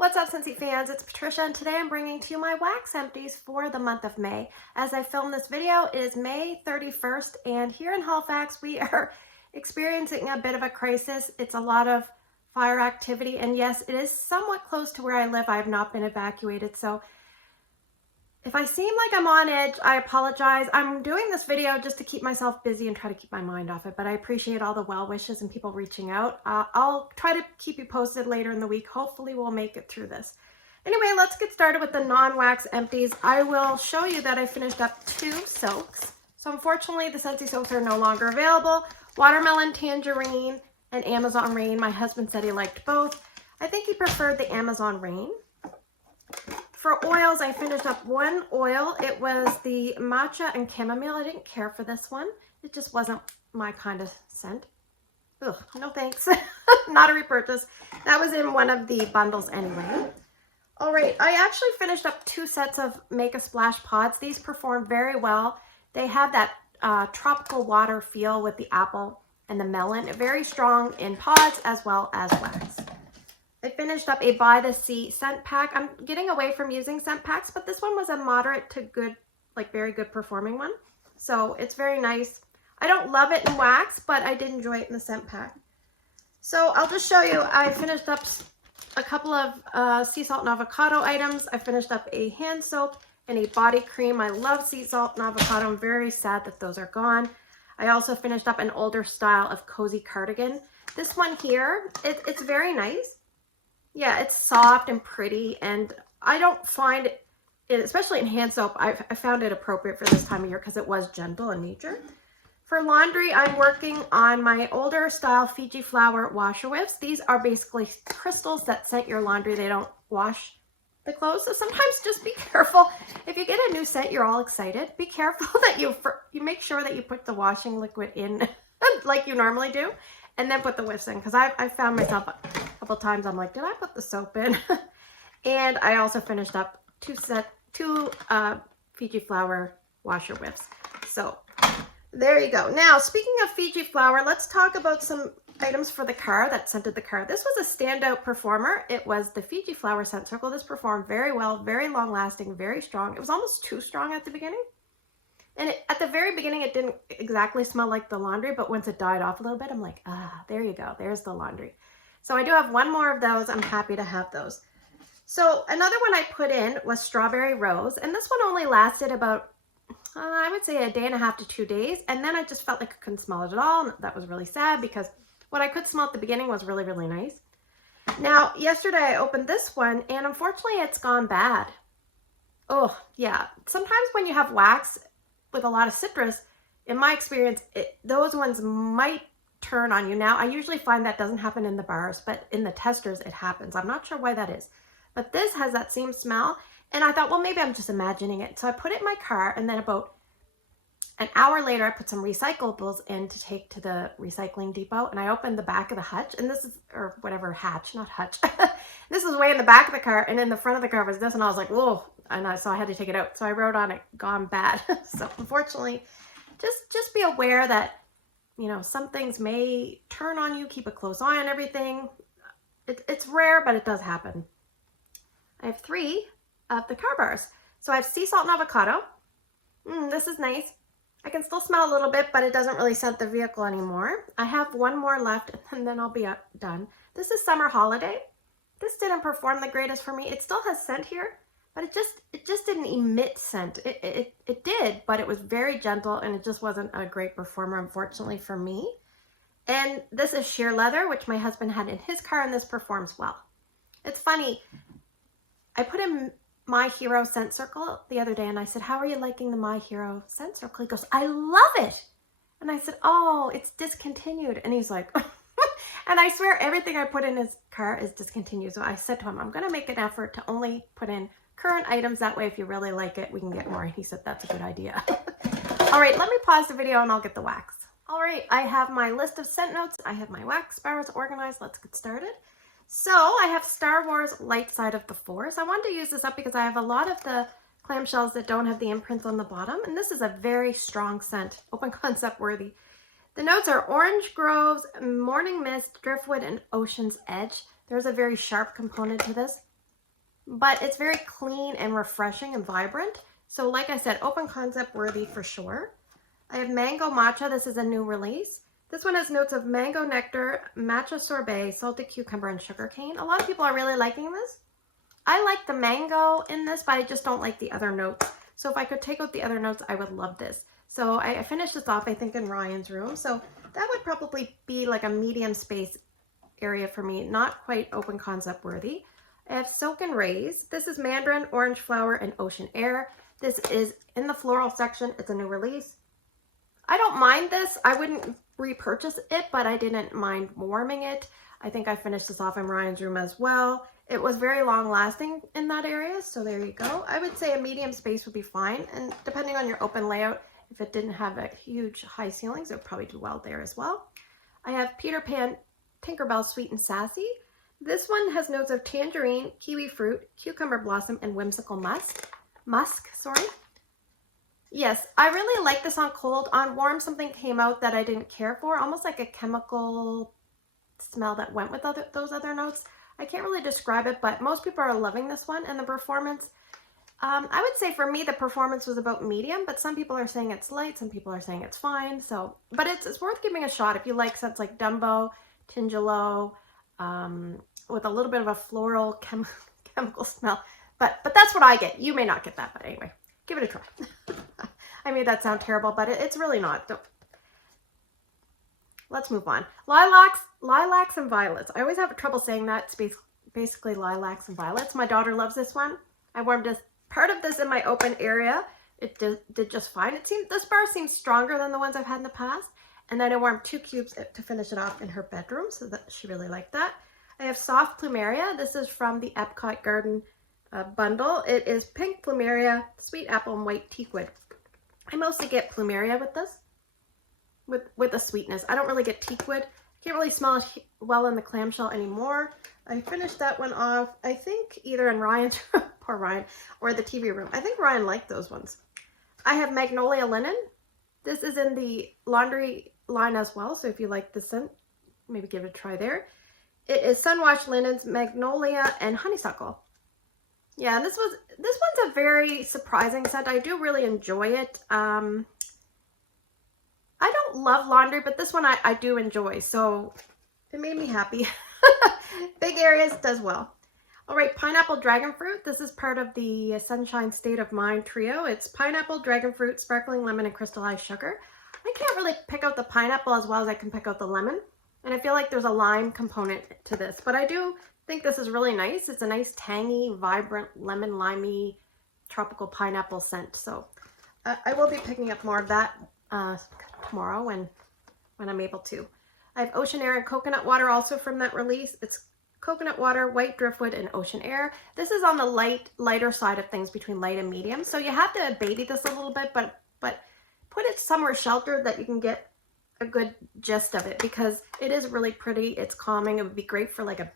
What's up, Scentsy fans? It's Patricia, and today I'm bringing to you my wax empties for the month of May. As I film this video, it is May 31st, and here in Halifax, we are experiencing a bit of a crisis. It's a lot of fire activity, and yes, it is somewhat close to where I live. I have not been evacuated, so if I seem like I'm on edge, I apologize. I'm doing this video just to keep myself busy and try to keep my mind off it, but I appreciate all the well wishes and people reaching out. I'll try to keep you posted later in the week. Hopefully we'll make it through this. Anyway, let's get started with the non-wax empties. I will show you that I finished up 2 soaks. So unfortunately, the Scentsy soaks are no longer available. Watermelon Tangerine and Amazon Rain. My husband said he liked both. I think he preferred the Amazon Rain. For oils, I finished up 1 oil. It was the matcha and chamomile. I didn't care for this one. It just wasn't my kind of scent. Ugh, no thanks. Not a repurchase. That was in one of the bundles anyway. All right, I actually finished up 2 sets of Make a Splash pods. These perform very well. They have that tropical water feel with the apple and the melon. Very strong in pods as well as wax. I finished up a By the Sea scent pack. I'm getting away from using scent packs, but this one was a moderate to good, like very good performing one. So it's very nice. I don't love it in wax, but I did enjoy it in the scent pack. So I'll just show you, I finished up a couple of sea salt and avocado items. I finished up a hand soap and a body cream. I love sea salt and avocado. I'm very sad that those are gone. I also finished up an older style of cozy cardigan. This one here, it's very nice. Yeah, it's soft and pretty, and I don't find it, especially in hand soap, I found it appropriate for this time of year because it was gentle in nature. For laundry, I'm working on my older style Fiji flower washer whiffs. These are basically crystals that scent your laundry. They don't wash the clothes, so sometimes just be careful. If you get a new scent, you're all excited. Be careful that you make sure that you put the washing liquid in like you normally do, and then put the whiffs in, because I found myself couple times I'm like, did I put the soap in? And I also finished up 2 Fiji flower washer whiffs. So there you go. Now, speaking of Fiji flower, let's talk about some items for the car that scented the car. This was a standout performer. It was the Fiji flower scent circle. This performed very well, very long lasting, very strong. It was almost too strong at the beginning. And at the very beginning, it didn't exactly smell like the laundry, but once it died off a little bit, I'm like, there you go. There's the laundry. So I do have 1 more of those. I'm happy to have those. So another one I put in was Strawberry Rose. And this one only lasted about, I would say, 1.5 to 2 days. And then I just felt like I couldn't smell it at all. And that was really sad because what I could smell at the beginning was really, really nice. Now, yesterday I opened this one and unfortunately it's gone bad. Oh, yeah. Sometimes when you have wax with a lot of citrus, in my experience, those ones might turn on you. Now, I usually find that doesn't happen in the bars, but in the testers it happens. I'm not sure why that is, but this has that same smell, and I thought, well, maybe I'm just imagining it. So I put it in my car, and then about an hour later I put some recyclables in to take to the recycling depot, and I opened the back of the hutch, and this is, or whatever, hatch, not hutch. This was way in the back of the car, and in the front of the car was this, and I was like, whoa, so I had to take it out. So I wrote on it, gone bad. So unfortunately, just be aware that, you know, some things may turn on you. Keep a close eye on everything. It's rare, but it does happen. I have 3 of the car bars. So I have sea salt and avocado. This is nice. I can still smell a little bit, but it doesn't really scent the vehicle anymore. I have 1 more left, and then I'll be done. This is Summer Holiday. This didn't perform the greatest for me. It still has scent here, but it just didn't emit scent. It did, but it was very gentle, and it just wasn't a great performer, unfortunately, for me. And this is sheer leather, which my husband had in his car, and this performs well. It's funny. I put in My Hero scent circle the other day, and I said, how are you liking the My Hero scent circle? He goes, I love it. And I said, oh, it's discontinued. And he's like, and I swear everything I put in his car is discontinued. So I said to him, I'm going to make an effort to only put in current items. That way, if you really like it, we can get more. And he said, that's a good idea. All right, let me pause the video and I'll get the wax. All right, I have my list of scent notes. I have my wax bars organized. Let's get started. So I have Star Wars Light Side of the Force. I wanted to use this up because I have a lot of the clamshells that don't have the imprints on the bottom. And this is a very strong scent, open concept worthy. The notes are Orange Groves, Morning Mist, Driftwood, and Ocean's Edge. There's a very sharp component to this. but it's very clean and refreshing and vibrant. So like I said, open concept worthy for sure. I have Mango Matcha. This is a new release. This one has notes of mango nectar, matcha sorbet, salted cucumber, and sugarcane. A lot of people are really liking this. I like the mango in this, but I just don't like the other notes. So if I could take out the other notes, I would love this. So I finished this off, I think, in Ryan's room. So that would probably be like a medium space area for me, not quite open concept worthy. I have Silk and Rays. This is Mandarin, Orange Flower, and Ocean Air. This is in the floral section. It's a new release. I don't mind this. I wouldn't repurchase it, but I didn't mind warming it. I think I finished this off in Ryan's room as well. It was very long lasting in that area, so there you go. I would say a medium space would be fine, and depending on your open layout, if it didn't have a huge high ceilings, it would probably do well there as well. I have Peter Pan Tinkerbell Sweet and Sassy. This one has notes of tangerine, kiwi fruit, cucumber blossom, and whimsical musk. Yes, I really like this on cold. On warm, something came out that I didn't care for, almost like a chemical smell that went with those other notes. I can't really describe it, but most people are loving this one, and the performance, I would say for me, the performance was about medium, but some people are saying it's light, some people are saying it's fine. So, but it's worth giving a shot if you like scents like Dumbo, Tingelo, with a little bit of a floral chemical smell. But that's what I get. You may not get that, but anyway, give it a try. I made that sound terrible, but it's really not. Let's move on. Lilacs and violets. I always have trouble saying that. It's basically lilacs and violets. My daughter loves this one. I warmed part of this in my open area. It did just fine. This bar seems stronger than the ones I've had in the past. And then I warmed 2 cubes to finish it off in her bedroom, so that she really liked that. I have Soft Plumeria. This is from the Epcot Garden bundle. It is pink plumeria, sweet apple, and white teakwood. I mostly get plumeria with this, with the sweetness. I don't really get teakwood. Can't really smell it well in the clamshell anymore. I finished that one off, I think, either in Ryan's, poor Ryan, or the TV room. I think Ryan liked those ones. I have Magnolia Linen. This is in the laundry line as well, so if you like the scent, maybe give it a try there. It is Sunwash Linens, Magnolia, and Honeysuckle. Yeah, this one's a very surprising scent. I do really enjoy it. I don't love laundry, but this one I do enjoy, so it made me happy. Big areas does well. All right, Pineapple Dragon Fruit. This is part of the Sunshine State of Mind trio. It's pineapple, dragon fruit, sparkling lemon, and crystallized sugar. I can't really pick out the pineapple as well as I can pick out the lemon, and I feel like there's a lime component to this, but I do think this is really nice. It's a nice tangy, vibrant, lemon, limey, tropical pineapple scent. So I will be picking up more of that tomorrow when I'm able to. I have Ocean Air and Coconut Water also from that release. It's coconut water, white driftwood, and ocean air. This is on the lighter side of things, between light and medium. So you have to baby this a little bit, but put it somewhere sheltered that you can get a good gist of it, because it is really pretty. It's calming. It would be great for like a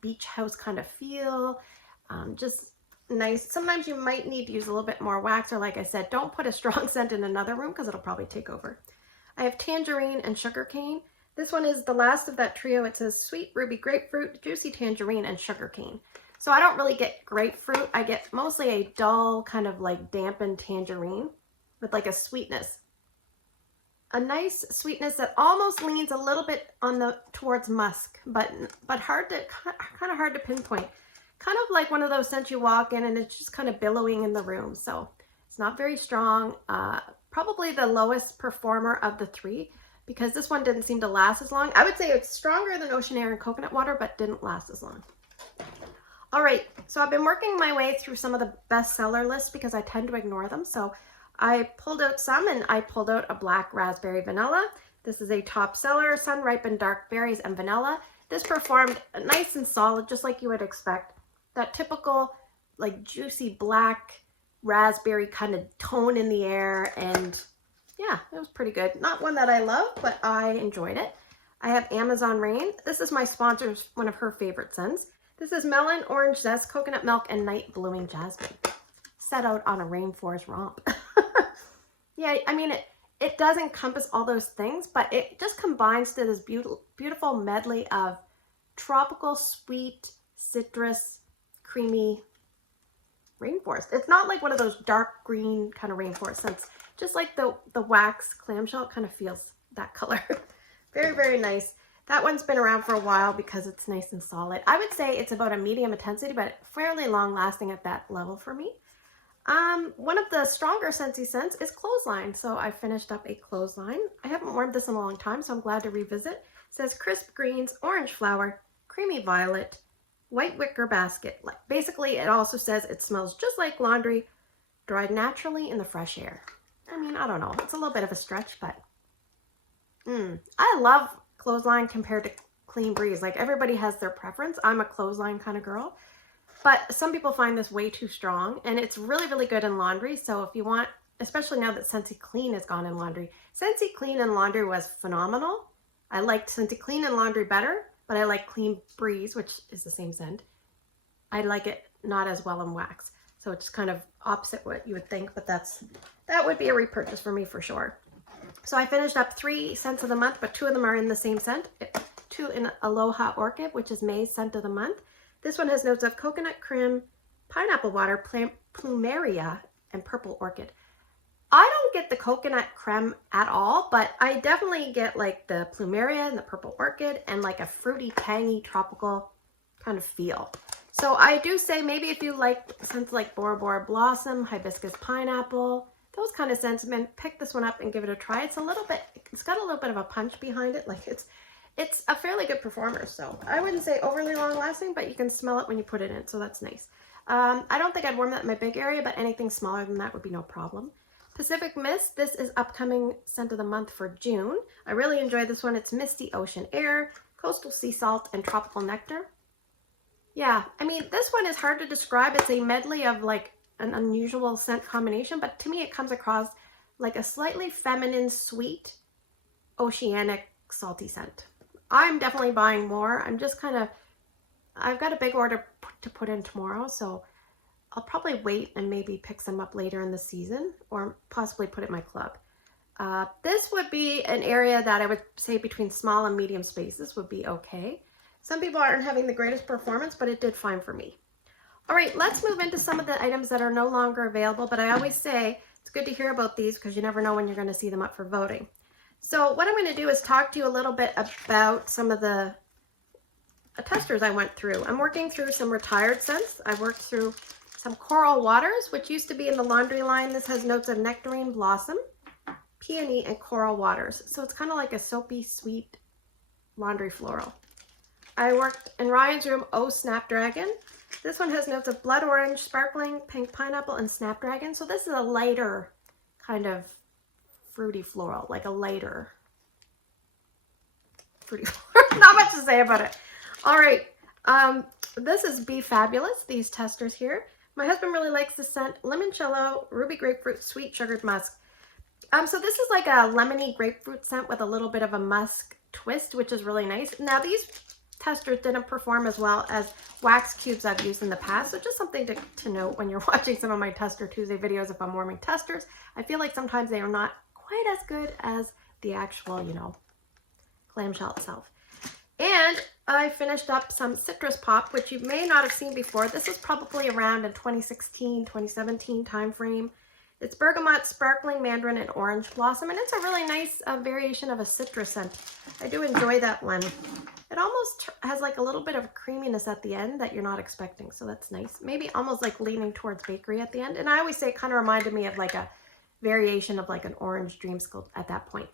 beach house kind of feel. Just nice. Sometimes you might need to use a little bit more wax, or like I said, don't put a strong scent in another room because it'll probably take over. I have Tangerine and Sugarcane. This one is the last of that trio. It says sweet ruby grapefruit, juicy tangerine, and sugarcane. So I don't really get grapefruit. I get mostly a dull kind of like dampened tangerine with like a sweetness. A nice sweetness that almost leans a little bit on towards musk, but kind of hard to pinpoint. Kind of like one of those scents you walk in and it's just kind of billowing in the room. So it's not very strong. Probably the lowest performer of the 3, because this one didn't seem to last as long. I would say it's stronger than Ocean Air and Coconut Water, but didn't last as long. All right, so I've been working my way through some of the bestseller lists because I tend to ignore them. So I pulled out some, and I pulled out a Black Raspberry Vanilla. This is a top seller, sun-ripened dark berries and vanilla. This performed nice and solid, just like you would expect. That typical like juicy black raspberry kind of tone in the air, and yeah, it was pretty good. Not one that I love, but I enjoyed it. I have Amazon Rain. This is my sponsor's one of her favorite scents. This is melon, orange zest, coconut milk, and night blooming jasmine. Set out on a rainforest romp. Yeah, I mean, it does encompass all those things, but it just combines to this beautiful medley of tropical, sweet, citrus, creamy rainforest. It's not like one of those dark green kind of rainforest scents. Just like the wax clamshell kind of feels that color. Very, very nice. That one's been around for a while because it's nice and solid. I would say it's about a medium intensity, but fairly long lasting at that level for me. One of the stronger Scentsy scents is Clothesline. So I finished up a Clothesline. I haven't worn this in a long time, so I'm glad to revisit. It says crisp greens, orange flower, creamy violet, white wicker basket. Like, basically, it also says it smells just like laundry, dried naturally in the fresh air. I mean, I don't know. It's a little bit of a stretch, but I love Clothesline compared to Clean Breeze. Like, everybody has their preference. I'm a Clothesline kind of girl. But some people find this way too strong, and it's really, really good in laundry. So if you want, especially now that Scentsy Clean has gone in laundry, Scentsy Clean in laundry was phenomenal. I liked Scentsy Clean in laundry better, but I like Clean Breeze, which is the same scent. I like it not as well in wax. So it's kind of opposite what you would think, but that would be a repurchase for me for sure. So I finished up 3 scents of the month, but 2 of them are in the same scent. 2 in Aloha Orchid, which is May's scent of the month. This one has notes of coconut cream, pineapple water, plumeria, and purple orchid. I don't get the coconut creme at all, but I definitely get like the plumeria and the purple orchid and like a fruity, tangy, tropical kind of feel. So I do say maybe if you like scents like Bora Bora Blossom, hibiscus pineapple, those kind of scents, man, pick this one up and give it a try. It's got a little bit of a punch behind it. Like it's a fairly good performer, so I wouldn't say overly long lasting, but you can smell it when you put it in, so that's nice. I don't think I'd warm that in my big area, but anything smaller than that would be no problem. Pacific Mist, this is upcoming scent of the month for June. I really enjoy this one. It's Misty Ocean Air, Coastal Sea Salt, and Tropical Nectar. Yeah, I mean, this one is hard to describe. It's a medley of like an unusual scent combination, but to me it comes across like a slightly feminine, sweet, oceanic, salty scent. I'm definitely buying more. I've got a big order to put in tomorrow, so I'll probably wait and maybe pick some up later in the season or possibly put it in my club. This would be an area that I would say between small and medium spaces would be okay. Some people aren't having the greatest performance, but it did fine for me. All right, let's move into some of the items that are no longer available, but I always say it's good to hear about these because you never know when you're going to see them up for voting. So what I'm going to do is talk to you a little bit about some of the testers I went through. I'm working through some retired scents. I worked through some Coral Waters, which used to be in the laundry line. This has notes of nectarine blossom, peony, and coral waters. So it's kind of like a soapy, sweet laundry floral. I worked in Ryan's room, Oh Snapdragon. This one has notes of blood orange, sparkling, pink pineapple, and snapdragon. So this is a lighter kind of fruity floral, like a lighter fruity floral. Not much to say about it. All right, this is Be Fabulous, these testers here. My husband really likes the scent limoncello, ruby grapefruit, sweet sugared musk. So this is like a lemony grapefruit scent with a little bit of a musk twist, which is really nice. Now these testers didn't perform as well as wax cubes I've used in the past, so just something to note when you're watching some of my Tester Tuesday videos if I'm warming testers. I feel like sometimes they are not quite as good as the actual, clamshell itself. And I finished up some Citrus Pop, which you may not have seen before. This was probably around in 2016, 2017 time frame. It's bergamot, sparkling mandarin, and orange blossom, and it's a really nice variation of a citrus scent. I do enjoy that one. It almost has like a little bit of creaminess at the end that you're not expecting, so that's nice. Maybe almost like leaning towards bakery at the end. And I always say it kind of reminded me of like a variation of like an orange dreamsicle at that point.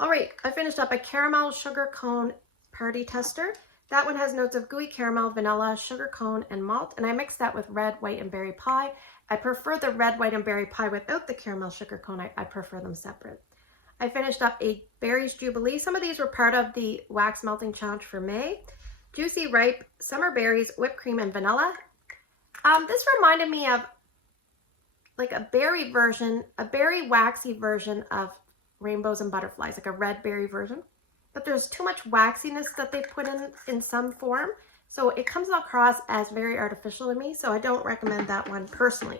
All right, I finished up a caramel sugar cone party tester. That one has notes of gooey caramel, vanilla, sugar cone, and malt, and I mixed that with red, white, and berry pie. I prefer the red, white, and berry pie without the caramel sugar cone. I prefer them separate. I finished up a Berries Jubilee. Some of these were part of the Wax Melting Challenge for May. Juicy Ripe, Summer Berries, Whipped Cream, and Vanilla. This reminded me of like a berry version, a berry waxy version of Rainbows and Butterflies, like a red berry version. But there's too much waxiness that they put in some form. So it comes across as very artificial to me, so I don't recommend that one personally.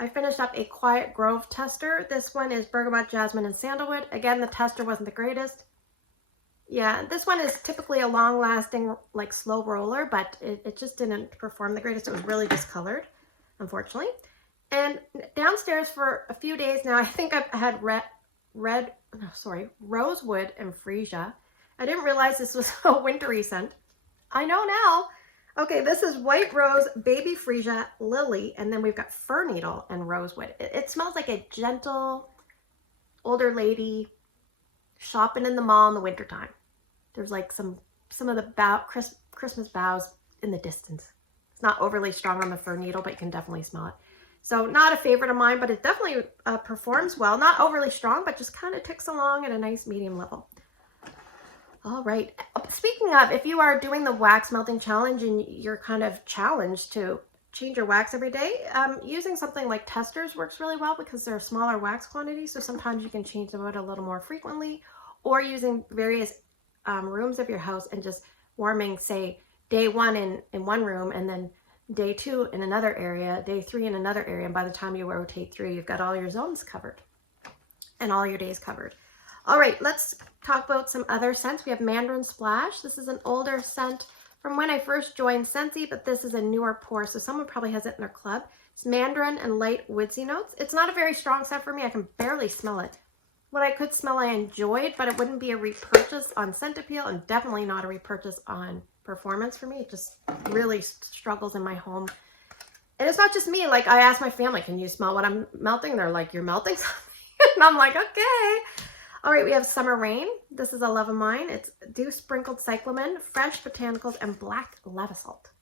I finished up a Quiet Grove tester. This one is bergamot, jasmine, and sandalwood. Again, the tester wasn't the greatest. Yeah, this one is typically a long-lasting, like slow roller, but it just didn't perform the greatest. It was really discolored. unfortunately. And downstairs for a few days now, I think I've had rosewood and freesia. I didn't realize this was a wintry scent. I know now. Okay, this is white rose, baby freesia, lily, and then we've got fir needle and rosewood. It smells like a gentle older lady shopping in the mall in the wintertime. There's like some of the Christmas boughs in the distance. It's not overly strong on the fir needle, but you can definitely smell it. So not a favorite of mine, but it definitely performs well. Not overly strong, but just kind of ticks along at a nice medium level. All right. Speaking of, if you are doing the wax melting challenge and you're kind of challenged to change your wax every day, using something like testers works really well because they're smaller wax quantities. So sometimes you can change them out a little more frequently, or using various rooms of your house and just warming, say, day 1 in one room, and then day 2 in another area, day 3 in another area. And by the time you rotate through, you've got all your zones covered and all your days covered. All right, let's talk about some other scents. We have Mandarin Splash. This is an older scent from when I first joined Scentsy, but this is a newer pour, so someone probably has it in their club. It's mandarin and light woodsy notes. It's not a very strong scent for me. I can barely smell it. What I could smell I enjoyed, but it wouldn't be a repurchase on Scent Appeal, and definitely not a repurchase on Performance for me. It just really struggles in my home. And it's not just me. Like, I asked my family, can you smell what I'm melting? They're like, you're melting something? And I'm like, okay. All right, we have Summer Rain. This is a love of mine. It's dew sprinkled cyclamen, fresh botanicals, and black lava salt.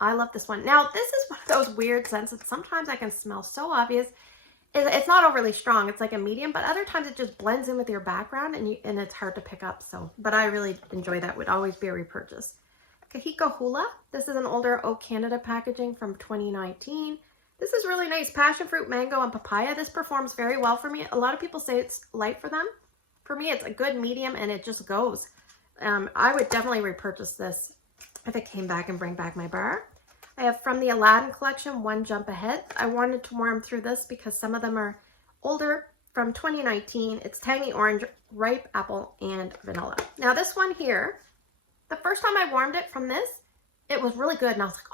I love this one. Now, this is one of those weird scents that sometimes I can smell so obvious. It's not overly strong. It's like a medium, but other times it just blends in with your background and it's hard to pick up. So, but I really enjoy that. Would always be a repurchase. Kahiko Hula. This is an older O Canada packaging from 2019. This is really nice. Passion fruit, mango, and papaya. This performs very well for me. A lot of people say it's light for them. For me, it's a good medium and it just goes. I would definitely repurchase this if it came back and bring back my bar. I have from the Aladdin collection, One Jump Ahead. I wanted to warm through this because some of them are older, from 2019. It's tangy orange, ripe apple, and vanilla. Now this one here, the first time I warmed it from this, it was really good. And I was like,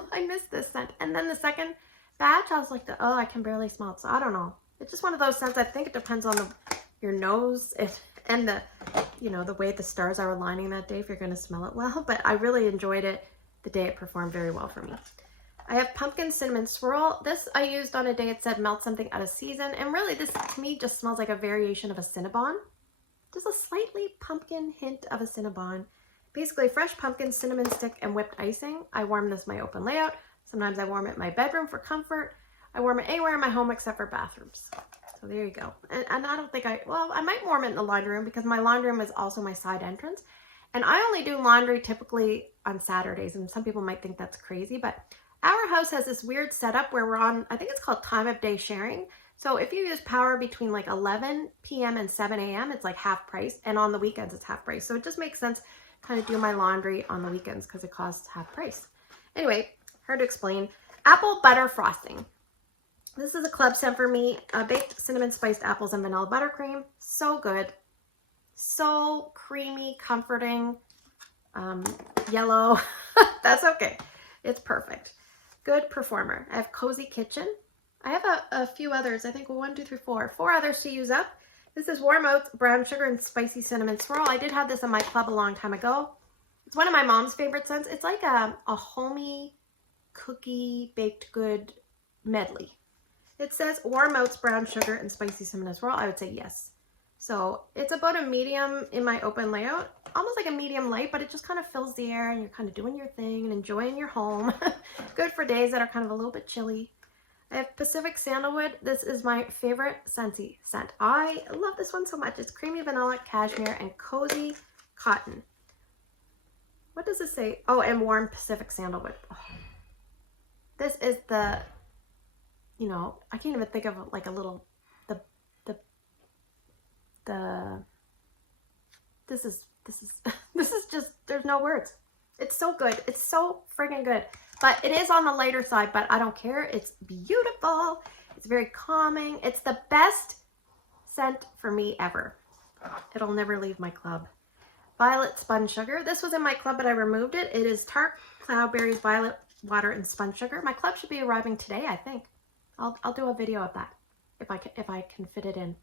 oh, I missed this scent. And then the second batch, I was like, oh, I can barely smell it. So I don't know. It's just one of those scents. I think it depends on your nose and the, the way the stars are aligning that day if you're going to smell it well. But I really enjoyed it. The day it performed very well for me. I have Pumpkin Cinnamon Swirl. This I used on a day it said melt something out of season. And really this to me just smells like a variation of a Cinnabon. Just a slightly pumpkin hint of a Cinnabon. Basically fresh pumpkin, cinnamon stick, and whipped icing. I warm this in my open layout. Sometimes I warm it in my bedroom for comfort. I warm it anywhere in my home except for bathrooms. So there you go. And I don't think I might warm it in the laundry room because my laundry room is also my side entrance. And I only do laundry typically on Saturdays, and some people might think that's crazy, but our house has this weird setup where we're on, I think it's called time of day sharing. So if you use power between like 11 p.m. and 7 a.m., it's like half price, and on the weekends it's half price. So it just makes sense to kind of do my laundry on the weekends because it costs half price. Anyway, hard to explain. Apple Butter Frosting. This is a club scent for me. Baked cinnamon spiced apples and vanilla buttercream. So good. So creamy, comforting, yellow. That's okay. It's perfect. Good performer. I have Cozy Kitchen. I have a few others. I think 1, 2, 3, 4. 4 others to use up. This is Warm Oats, Brown Sugar, and Spicy Cinnamon Swirl. I did have this in my club a long time ago. It's one of my mom's favorite scents. It's like a homey cookie baked good medley. It says Warm Oats, Brown Sugar, and Spicy Cinnamon Swirl. I would say yes. So it's about a medium in my open layout, almost like a medium light, but it just kind of fills the air and you're kind of doing your thing and enjoying your home. Good for days that are kind of a little bit chilly. I have Pacific Sandalwood. This is my favorite Scentsy scent. I love this one so much. It's creamy vanilla, cashmere, and cozy cotton. What does it say? Oh, and warm Pacific Sandalwood. Oh. This is the, I can't even think of like a little, this is just, there's no words. It's so good. It's so friggin' good. But it is on the lighter side, but I don't care. It's beautiful. It's very calming. It's the best scent for me ever. It'll never leave my club. Violet Spun Sugar. This was in my club, but I removed it. It is Tart Cloudberries, Violet water and spun sugar. My club should be arriving today, I think. I'll do a video of that if I can fit it in.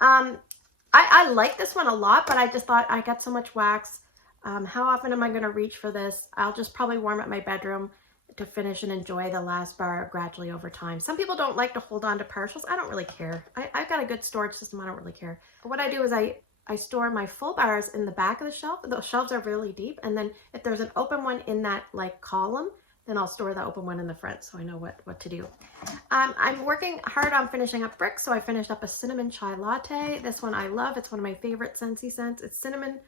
I like this one a lot, but I just thought I got so much wax. How often am I going to reach for this? I'll just probably warm up my bedroom to finish and enjoy the last bar gradually over time. Some people don't like to hold on to partials. I don't really care. I've got a good storage system. I don't really care. What I do is I store my full bars in the back of the shelf. Those shelves are really deep. And then if there's an open one in that like column, then I'll store the open one in the front so I know what to do. I'm working hard on finishing up bricks. So I finished up a cinnamon chai latte. This one I love. It's one of my favorite Scentsy scents. It's cinnamon,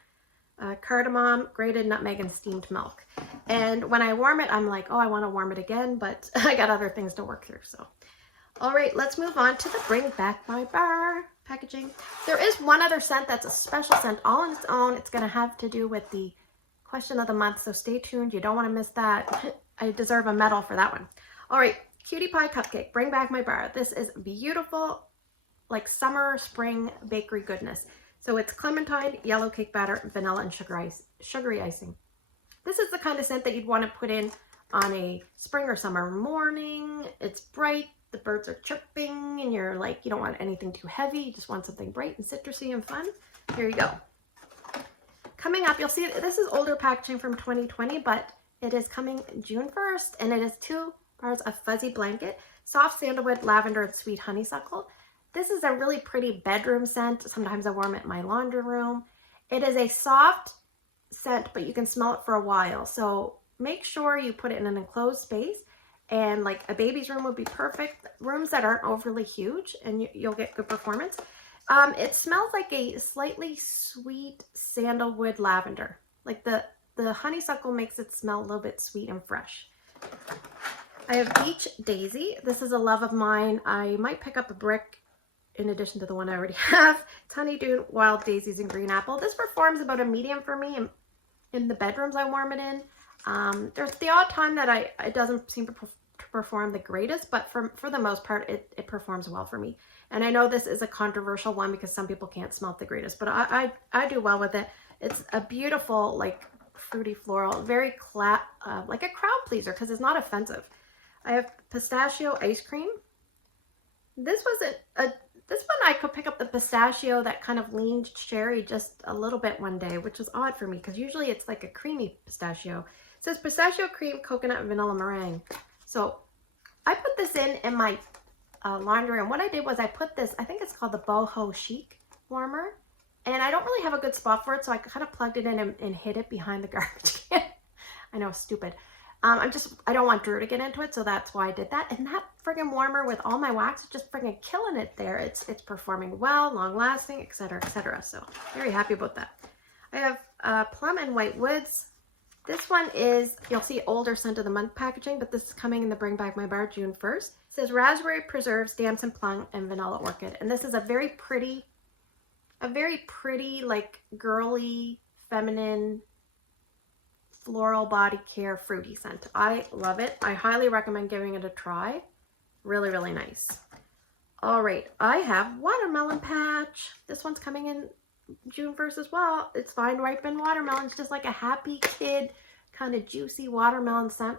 cardamom, grated nutmeg, and steamed milk. And when I warm it, I'm like, oh, I want to warm it again, but I got other things to work through. So, all right, let's move on to the Bring Back My Bar packaging. There is one other scent that's a special scent all on its own. It's going to have to do with the question of the month, so stay tuned. You don't want to miss that. I deserve a medal for that one. All right, Cutie Pie Cupcake, Bring Back My Bar. This is beautiful, like summer, spring bakery goodness. So it's clementine, yellow cake batter, vanilla, and sugary icing. This is the kind of scent that you'd want to put in on a spring or summer morning. It's bright, the birds are chirping, and you're like, you don't want anything too heavy. You just want something bright and citrusy and fun. Here you go. Coming up, you'll see this is older packaging from 2020, but it is coming June 1st, and it is 2 bars of fuzzy blanket, soft sandalwood, lavender, and sweet honeysuckle. This is a really pretty bedroom scent. Sometimes I warm it in my laundry room. It is a soft scent, but you can smell it for a while. So make sure you put it in an enclosed space, and like a baby's room would be perfect. Rooms that aren't overly huge, and you'll get good performance. It smells like a slightly sweet sandalwood lavender. Like the honeysuckle makes it smell a little bit sweet and fresh. I have Beach Daisy. This is a love of mine. I might pick up a brick in addition to the one I already have. It's Honeydew, Wild Daisies, and Green Apple. This performs about a medium for me in the bedrooms I warm it in. There's the odd time that it doesn't seem to perform the greatest, but for the most part, it performs well for me. And I know this is a controversial one because some people can't smell it the greatest, but I do well with it. It's a beautiful, like, fruity floral, very like a crowd pleaser because it's not offensive. I have pistachio ice cream. This one I could pick up the pistachio that kind of leaned cherry just a little bit one day, which was odd for me because usually it's like a creamy pistachio. It says pistachio cream, coconut, and vanilla meringue. So I put this in my laundry, and what I did was I put this, I think it's called the Boho Chic warmer, and I don't really have a good spot for it, so I kind of plugged it in and hid it behind the garbage can. I know, stupid. I don't want Drew to get into it, so that's why I did that. And that friggin' warmer with all my wax is just friggin' killing it there. It's performing well, long lasting, etc., etc. So very happy about that. I have Plum and White Woods. This one is, you'll see older scent of the month packaging, but this is coming in the Bring Back My Bar June 1st. It says raspberry preserves, damson plum, and vanilla orchid. And this is a very pretty, like girly, feminine, floral body care fruity scent. I love it. I highly recommend giving it a try. Really, really nice. All right, I have Watermelon Patch. This one's coming in June 1st as well. It's fine ripened watermelon. It's just like a happy kid, kind of juicy watermelon scent.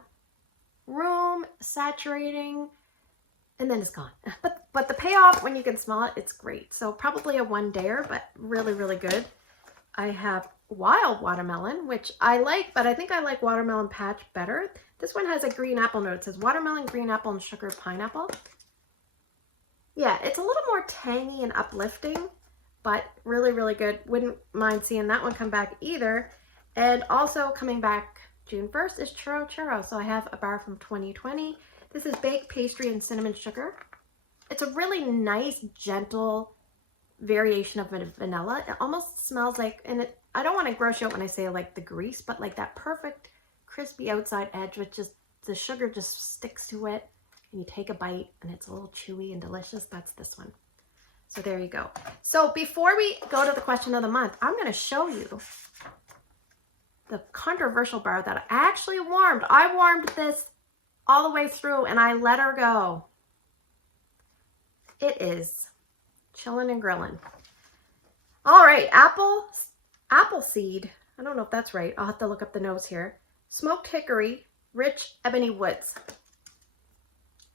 Room saturating, and then it's gone. But the payoff, when you can smell it, it's great. So probably a one-dayer, but really, really good. I have Wild Watermelon, which I like, but I think I like Watermelon Patch better. This one has a green apple note. It says watermelon, green apple, and sugar pineapple. Yeah, it's a little more tangy and uplifting, but really, really good. Wouldn't mind seeing that one come back either. And also coming back June 1st is Churro Churro. So I have a bar from 2020. This is baked pastry and cinnamon sugar. It's a really nice, gentle variation of vanilla. It almost smells like, and I don't want to gross you out when I say like the grease, but like that perfect crispy outside edge with just the sugar just sticks to it, and you take a bite and it's a little chewy and delicious. That's this one. So there you go. So before we go to the question of the month, I'm going to show you the controversial bar that I actually warmed. I warmed this all the way through and I let her go. It is chilling and grilling. All right, apple seed. I don't know if that's right. I'll have to look up the notes here. Smoked hickory, Rich Ebony Woods.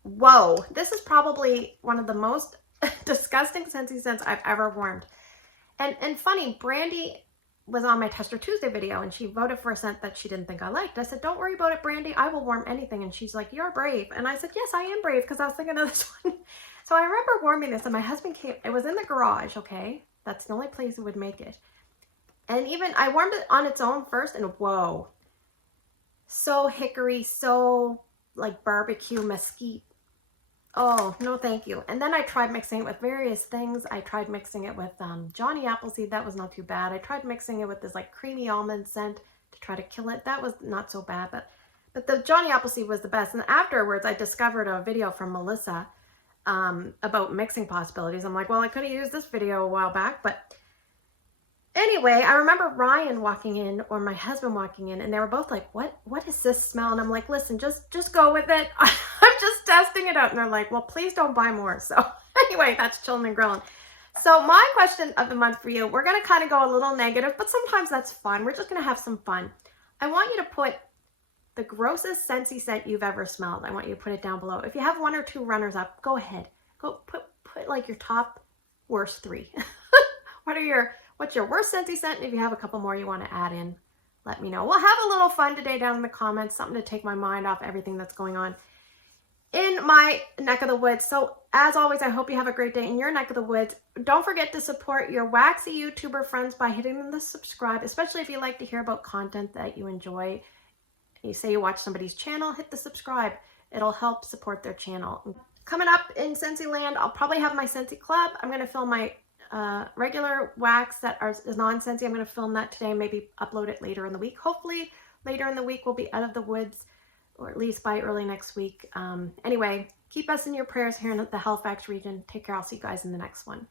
Whoa, this is probably one of the most disgusting Scentsy scents I've ever warmed. And funny, Brandy was on my Tester Tuesday video and she voted for a scent that she didn't think I liked. I said, don't worry about it, Brandy. I will warm anything. And she's like, you're brave. And I said, yes, I am brave because I was thinking of this one. So I remember warming this and my husband came, it was in the garage, okay? That's the only place it would make it. And even I warmed it on its own first and whoa. So hickory, so like barbecue, mesquite. Oh, no thank you. And then I tried mixing it with various things. I tried mixing it with Johnny Appleseed. That was not too bad. I tried mixing it with this like creamy almond scent to try to kill it. That was not so bad, but the Johnny Appleseed was the best. And afterwards, I discovered a video from Melissa about mixing possibilities. I'm like, well, I could have used this video a while back, but anyway, I remember Ryan walking in or my husband walking in and they were both like, what is this smell? And I'm like, listen, just go with it. I'm just testing it out. And they're like, well, please don't buy more. So anyway, that's chilling and grilling. So my question of the month for you, we're going to kind of go a little negative, but sometimes that's fun. We're just going to have some fun. I want you to put the grossest Scentsy scent you've ever smelled. I want you to put it down below. If you have one or two runners up, go ahead. Go put like your top worst three. What's your worst Scentsy scent? And if you have a couple more you want to add in, let me know. We'll have a little fun today down in the comments, something to take my mind off everything that's going on in my neck of the woods. So as always, I hope you have a great day in your neck of the woods. Don't forget to support your waxy YouTuber friends by hitting the subscribe, especially if you like to hear about content that you enjoy. You say you watch somebody's channel, hit the subscribe. It'll help support their channel. Coming up in Scentsy land, I'll probably have my Scentsy Club. I'm going to film my regular wax that is non-Scentsy. I'm going to film that today, maybe upload it later in the week. Hopefully later in the week we'll be out of the woods, or at least by early next week. Anyway, keep us in your prayers here in the Halifax region. Take care. I'll see you guys in the next one.